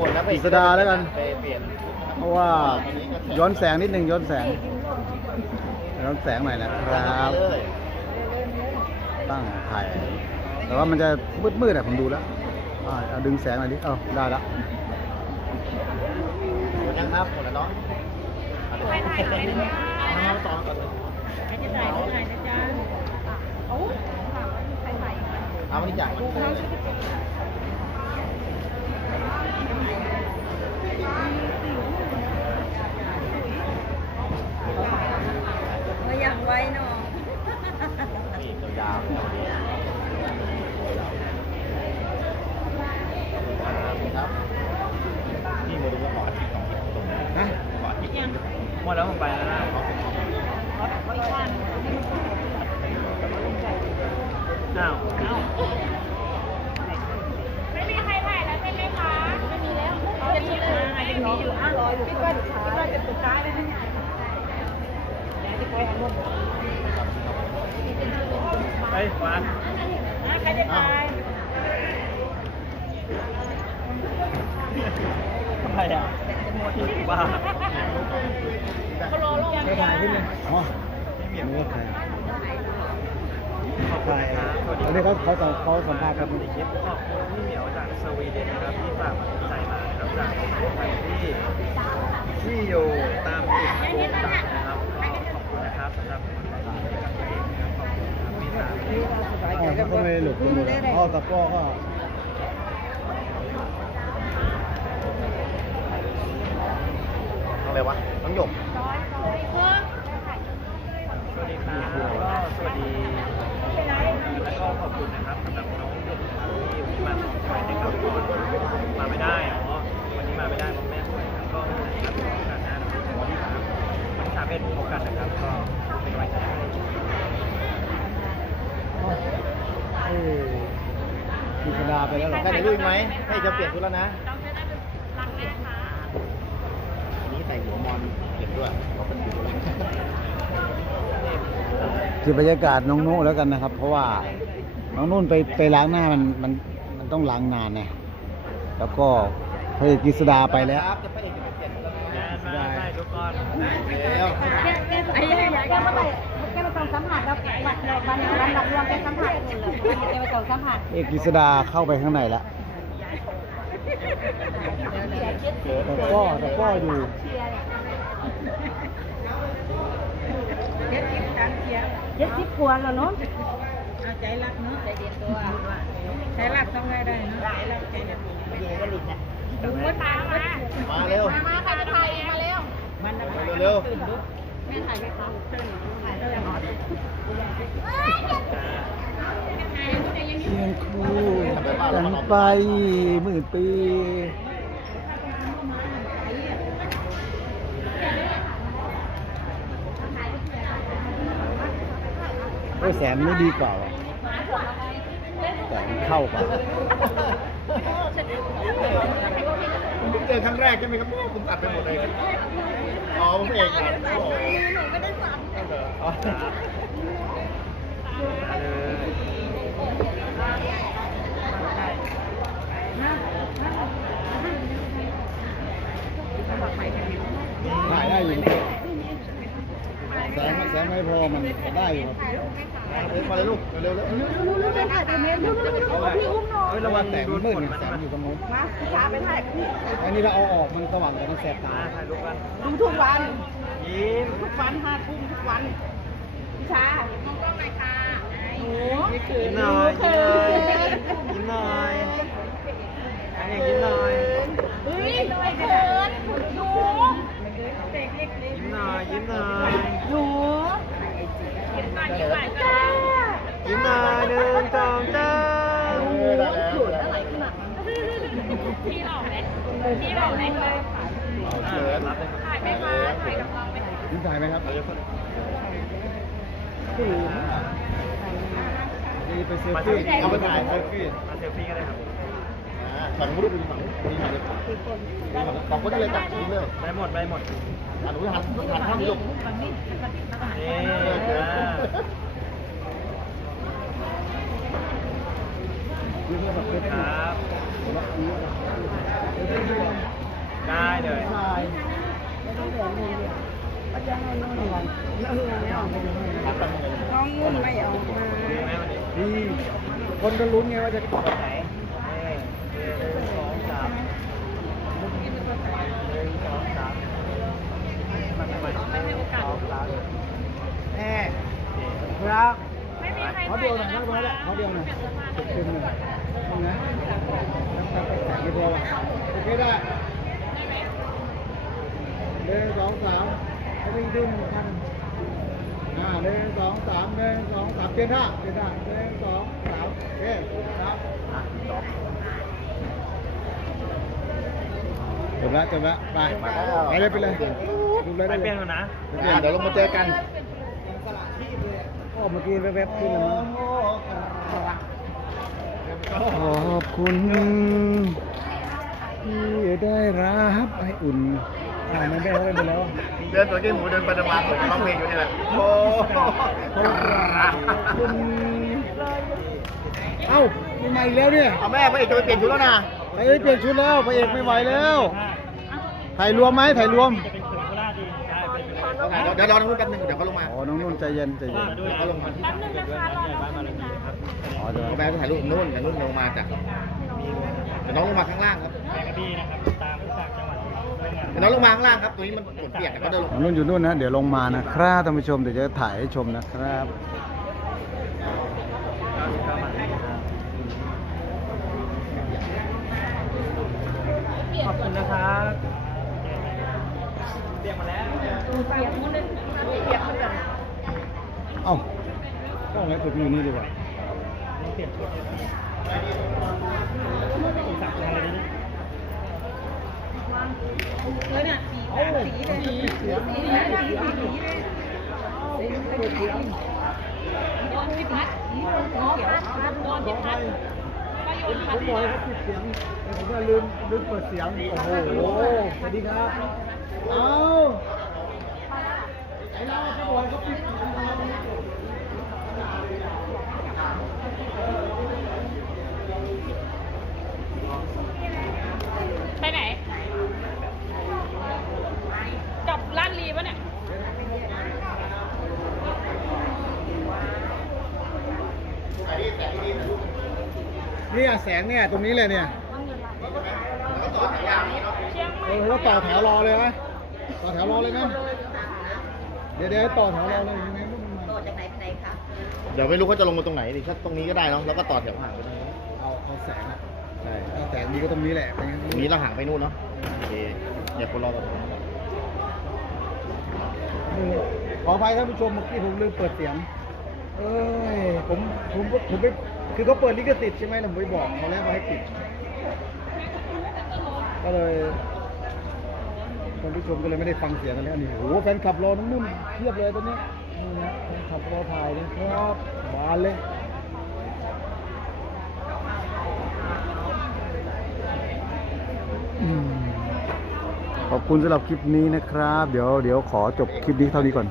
หมดแล้วไปกฤษดาแล้วกัน ไปเปลี่ยนเพราะว่าย้อนแสงนิดนึงย้อนแสง ย้อนแสงหน่อยนะครับ เลยตั้งถ่ายแต่ว่ามันจะมืดๆอะผมดูแล้วอ่าเอาดึงแสงหน่อยดิเอ้าได้แล้วหมดยังครับหมดแล้วเนาะไปถ่ายเลยนะต่อก่อนเลยให้จะถ่ายรูปไหนนะจ๊ะเอาบริจาคมามาอย่า ไว้เนาะนี่ยาวๆเอาดีครับนี่มาดูว่าขออาทิตย์สองทิตย์ตรงนี้นะขออาทิตย์หมดแล้วผมไปแล้วนะเขาเป็นของอ้าวอ้าวไม่มีใครถ่ายแล้วใช่ไหมคะไม่มีแล้วจะมีเลยยังมีอยู่อะรออยู่พี่ก้อยสุดท้าพี่ก้อยจะสุดท้ายแล้วนะเนี่ย พี่ก้อยอันนู้นเฮ้ยวันใครจะถ่ายทำไมอะบ้าเขารอลงยังถ่ายขึ้นเลยอ๋อไม่มีใครขอบคุณถ่ายนะครับสวัสดีอันนี้เขาเขาสัมเขาสัมภาษณ์ครับคุณคลิปขอบคุณพี่เหมียวจากสวีเดนนะครับที่ฝากมาใจมาครับจากคนไทยที่ที่อยู่ตามจุดตางๆนะครับ อ๋อเขาก็ไม่หลุดหมดอ๋อตะกร้อก็อะไรวะน้องหยกสวัสดีครับก็สวัสดีแล้วก็ขอบคุณนะครับสำหรับน้องเด็กนะครับที่วันนี้มาช่วยนะครับก่อนมาไม่ได้อ๋อวันนี้มาไม่ได้เพราะแม่ป่วยครับก็ไม่เป็นไรครับโอกาสหน้าเราจะมาที่ครับวันที่สามเอ็ดพบกันนะครับก็เป็นกำลังใจให้ เอ้ยกฤษ ดาไปแล้วเหรอใครถ่ายรูปอีกไหมให้จะเปลี่ยนชุดแล้วนะต้องจะได้เป็นรังแม่ค่ะอันนี้ใส่หัวมอนเก็บด้วยเขาเป็นอยู่เลยคือบรรยากาศน้องนุ่แล้วกันนะครับ เพราะว่าน้องนุ่นไปไปล้างหน้ามันมันมันต้องล้างนานไงแล้วก็พระเอกกฤษดาไปแล้วครับจะไปเอกจะไปเปลี่ยนชุดแล้วนะแม่มาใส่ทุกคนเร็วแกแกไอ้แกแกมาไป แกมาส่งสัมผัสแล้วบัตรบัตรบัตรหลักรวมแกสัมผัสเงินเลยแกมาส่งสัมผัสเอกกฤษดาเข้าไปข้างในแล้วแต่ก็แต่ก็อยู่เย็ดทิพย์การเชียร์เย็ดทิพย์ควรแล้วเนาะเอาใจรักเนาะใจเย็นตัวใจรักต้องได้ได้เนาะใจรักใจเย็นเย็นก็ลิ้นนะดูว่าตามามาเร็วมาใครจะถ่ายมาเร็วมันเร็วแม่ถ่ายไหมคะถ่ายเลยเหรอเคียงคู่กันไปหมื่นปีโอ้แสงไม่ดีกว่าแสงเข้ากว่า เจอครั้งแรกใช่ไหมครับผมตัดไปหมดเลยอ๋อผมเองครับโอ้โหนูไม่ได้สั่นอ๋อมาเลยถ่ายได้อยู่ แสงแสงไม่พอมันได้อยู่ครับมาเลยลูกเร็วๆเร็วถ่ายแต่เมนลูกลูกลูกพี่อุ้มหน่อยเฮ้ยระวังแสงโดนมืดฝนเนี่ยมันแสงอยู่ตรงนู้นมาพี่ชาไปถ่ายพี่อันนี้เราเอาออกมันสว่างแต่มันแสบตามาถ่ายรูปกันดูทุกวันยิ้มทุกวันห้าทุ่มทุกวันพี่ชามองกล้องหน่อยค่ะหนูยิ้มหน่อยยิ้มหน่อยยิ้มหน่อยอันนี้ยิ้มหน่อยเฮ้ยไปเขินหนู ยิ้มหน่อยยิ้มหน่อย หนูยิ้มหน่อยยิ้มหน่อยจ้า ยิ้มหน่อยหนึ่งสองสาม ๆเออได้แล้ว พี่หล่อไหม พี่หล่อไหมอ่ารับเลยครับถ่ายไหมคะถ่ายกับเราไหมยิ้มถ่ายไหมครับนี่ไปเซลฟี่เอาไปถ่ายเซลฟี่มาเซลฟี่กันเลยครับอ่าฝั่งนู้นดูฝั่งนู้นนี่มาเลยสองคนได้เลยจับนี่เลยได้หมดได้หมดหันหนูหันหันข้างนี้ลูกนี่อ่ายิ้มแบบเซลครับ ได้เลยน้องนุ่นไม่ออกมาดีคนก็ลุ้นไงว่าจะไหนหนึ่งสองสามหนึ่งสองสามมันทำไมสองสามแน่ครับเขาเดียวหน่อยนั่งตรงนั้นแหละเขาเดียวหน่อยสุดเต็มหน่อยนี่นะตั้งแต่แต่ ไม่พอว่ะโอเคได้หนึ่งสองสามให้วิ่งดึงพันอ่าหนึ่งสองสามหนึ่งสองสามเปลี่ยนท่าเปลี่ยนท่าหนึ่งสองสามโอเคครับจบแล้วจบแล้วไปไปเลยไปเลยดูเลยไปเปลี่ยนก่อนนะเดี๋ยวลงมาเจอกันก็เมื่อกี้แวบๆขึ้นแล้วมั้งขอบ คุณที่ได้รับไออุ่นอ่าแม่แม่เขาเล่นไปแล้วเดินตัวกี้หมูเดินไปเดินมาผมร้องเพลงอยู่นี่แหละโอ้คุณเอ้ามีใหม่อีกแล้วเนี่ยเอาแม่พระเอกจะไปเปลี่ยนชุดแล้วนะไปเอ้ยเปลี่ยนชุดแล้วพระเอกไม่ไหวแล้วถ่ายรวมไหมถ่ายรวมจะเป็นเสือโคราชดีได้เป็นเดี๋ยวรอน้องนุ่นแป๊บนึงเดี๋ยวเขาลงมาอ๋อน้องนุ่นใจเย็นใจเย็นด้วยเขาลงมาที่สามเดือนด้วยนะใหญ่บ้านมาแล้วดีครับอ๋อเดี๋ยวเขาแม่ไปถ่ายรูปนุ่นเดี๋ยวนุ่นลงมาจากเดี๋ยวน้องลงมาข้างล่างครับแม่กระบี่นะครับ ตามจากจังหวัดเรื่องงานเดี๋ยวน้องลงมาข้างล่างครับ ตัวนี้มันฝนเปียกเดี๋ยวเขาเดินลงน้องนุ่นอยู่นู่นนะ เดี๋ยวลงมานะครับท่านผู้ชมเดี๋ยวจะถ่ายให้ชมนะครับ99บาทนะครับขอบคุณนะครับเรียกมาแล้วเอ้าก็งั้นผมอยู่นี่ดีกว่าเปลี่ยนชุด ผมสั่งอะไรนะแล้วเนี่ยสีสีเลยสีสีสีสีเลยโดนพิพัฒน์โดนพิพัฒน์โดนพิพัฒน์ก็โยนผพัมดมปิดเสียงแต่ผมก็ลืมลืมเปิดเสียง โอ้โห สวัสดีครับ เอ้าไอ้เราพี่บอยเขาปิดเสียงเรา ไปไหนกลับลาดลีปะเนี่ย เนี่ยแสงเนี่ยตรงนี้เลยเนี่ยเชียงใหม่เออแล้วต่อแถวรอเลยไหมต่อแถวรอเลยไหมเดี๋ยวเดี๋ยวต่อแถวรอเลยยังไงก็มันมาเดี๋ยวไม่รู้เขาจะลงมาตรงไหนดิถ้าตรงนี้ก็ได้เนาะแล้วก็ต่อแถวห่างไปตรงนี้เอาเอาแสงอะใช่เอาแสงนี้ก็ตรงนี้แหละไปงั้นตรงนี้เราห่างไปนู่นเนาะโอเคเดี๋ยวคนรอก่อนขออภัยท่านผู้ชมเมื่อกี้ผมลืมเปิดเสียงเอ้ยผมผมผมไป คือเขาเปิดลิขสิทธิ์ใช่ไหมผมไปบอกเขาแล้วว่าให้ปิด ก็เลยท่านผู้ชมก็เลยไม่ได้ฟังเสียงกันแล้วนี่โอ้โหแฟนคลับรอนนุ่มเทียบเลยตอนนี้นี่นะแฟนคลับรอถ่ายนะครับบานเลยขอบคุณสำหรับคลิปนี้นะครับ เดี๋ยวเดี๋ยวขอจบคลิปนี้เท่านี้ก่อน